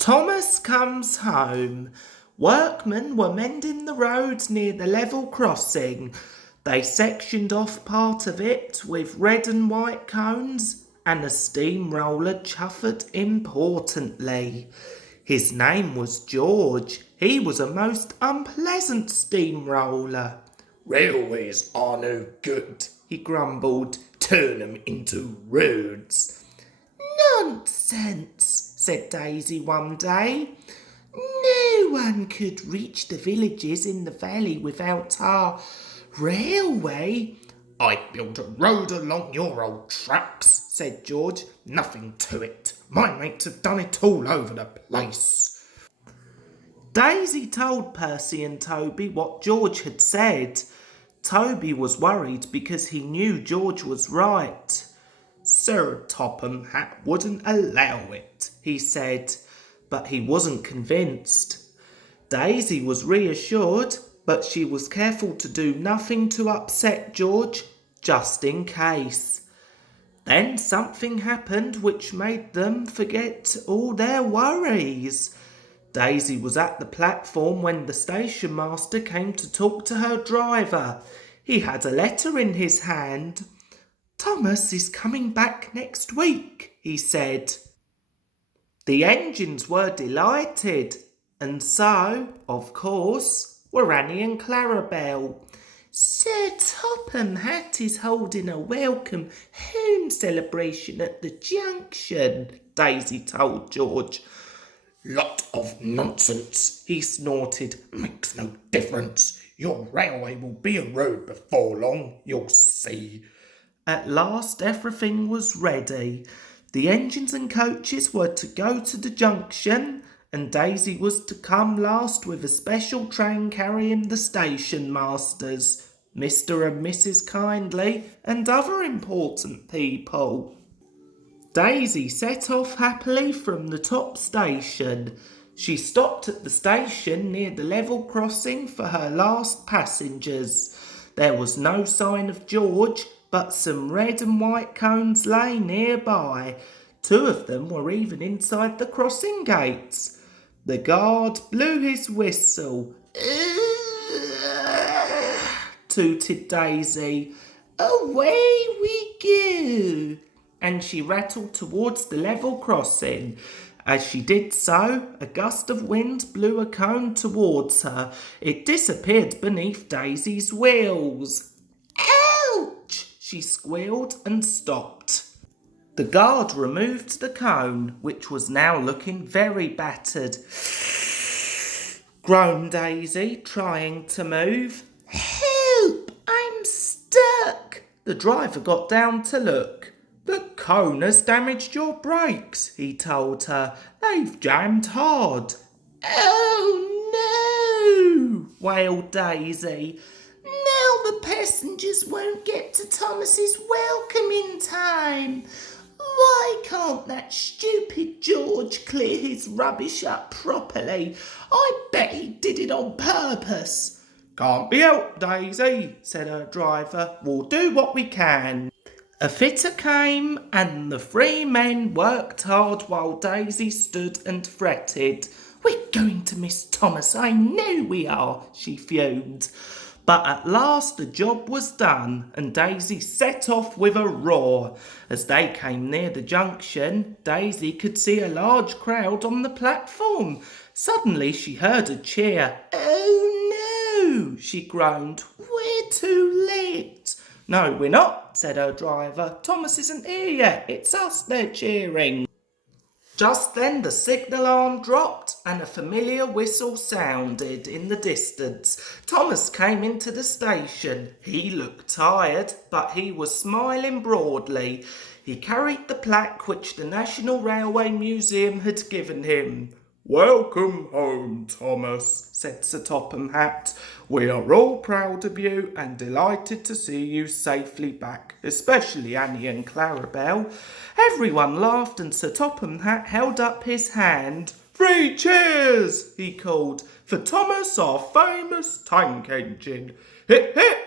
Thomas comes home. Workmen were mending the road near the level crossing. They sectioned off part of it with red and white cones, and a steamroller chuffed importantly. His name was George. He was a most unpleasant steamroller. "Railways are no good," he grumbled. "Turn 'em into roads." "Nonsense," said Daisy one day. "No one could reach the villages in the valley without our railway." "I'd build a road along your old tracks," said George. "Nothing to it. My mates have done it all over the place." Daisy told Percy and Toby what George had said. Toby was worried because he knew George was right. "Sir Topham Hatt wouldn't allow it," he said, but he wasn't convinced. Daisy was reassured, but she was careful to do nothing to upset George, just in case. Then something happened which made them forget all their worries. Daisy was at the platform when the station master came to talk to her driver. He had a letter in his hand. "Thomas is coming back next week," he said. The engines were delighted, and so, of course, were Annie and Clarabel. "Sir Topham Hatt is holding a welcome home celebration at the junction," Daisy told George. "Lot of nonsense," he snorted. "Makes no difference. Your railway will be a road before long, you'll see." At last everything was ready. The engines and coaches were to go to the junction, and Daisy was to come last with a special train carrying the station masters, Mr. and Mrs. Kindly, and other important people. Daisy set off happily from the top station. She stopped at the station near the level crossing for her last passengers. There was no sign of George, but some red and white cones lay nearby. 2 of them were even inside the crossing gates. The guard blew his whistle. Tooted Daisy. "Away we go!" And she rattled towards the level crossing. As she did so, a gust of wind blew a cone towards her. It disappeared beneath Daisy's wheels. "Ouch!" she squealed and stopped. The guard removed the cone, which was now looking very battered. Groaned Daisy, trying to move. "Help! I'm stuck!" The driver got down to look. "The cone has damaged your brakes," he told her. "They've jammed hard." "Oh no!" wailed Daisy. "Now the passengers won't get to Thomas's welcome in time. Why can't that stupid George clear his rubbish up properly? I bet he did it on purpose." "Can't be helped, Daisy," said her driver. "We'll do what we can." A fitter came, and the 3 men worked hard while Daisy stood and fretted. "We're going to miss Thomas, I know we are," she fumed. But at last the job was done, and Daisy set off with a roar. As they came near the junction, Daisy could see a large crowd on the platform. Suddenly she heard a cheer. "Oh no!" she groaned. "We're too late." "No, we're not," said her driver. "Thomas isn't here yet. It's us they're cheering." Just then the signal arm dropped and a familiar whistle sounded in the distance. Thomas came into the station. He looked tired, but he was smiling broadly. He carried the plaque which the National Railway Museum had given him. "Welcome home, Thomas," said Sir Topham Hatt. "We are all proud of you and delighted to see you safely back, especially Annie and Clarabel." Everyone laughed and Sir Topham Hatt held up his hand. "3 cheers," he called, "for Thomas, our famous tank engine. Hip, hip!"